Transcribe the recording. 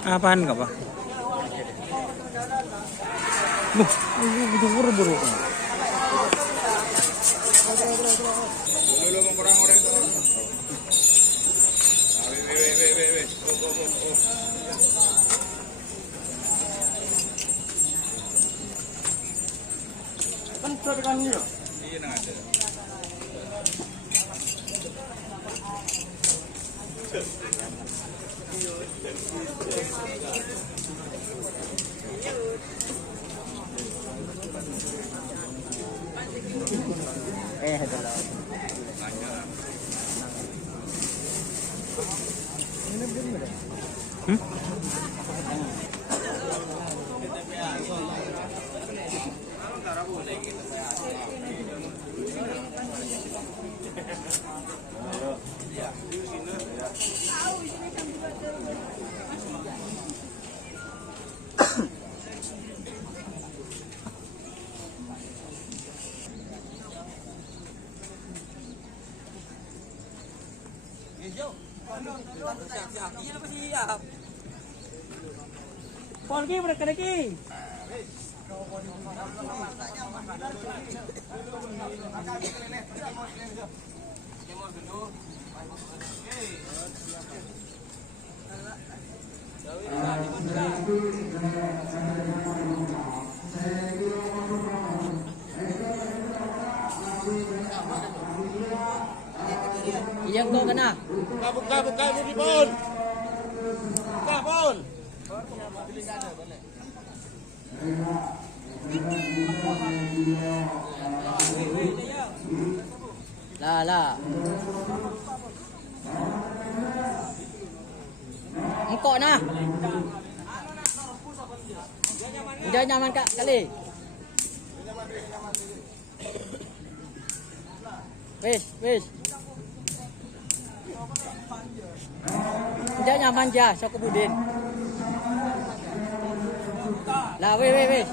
Apaan ka ba? Buru-buru. Kan tekannya. Iya nang ada. Adalah. Pon ki mereka lagi. Iya kok kena. Buka di pon. Buka pon. Lah. Engkau nah. Udah nyaman kak kali. Wis. Udah nyaman ja, sok kebudin. Lah wis.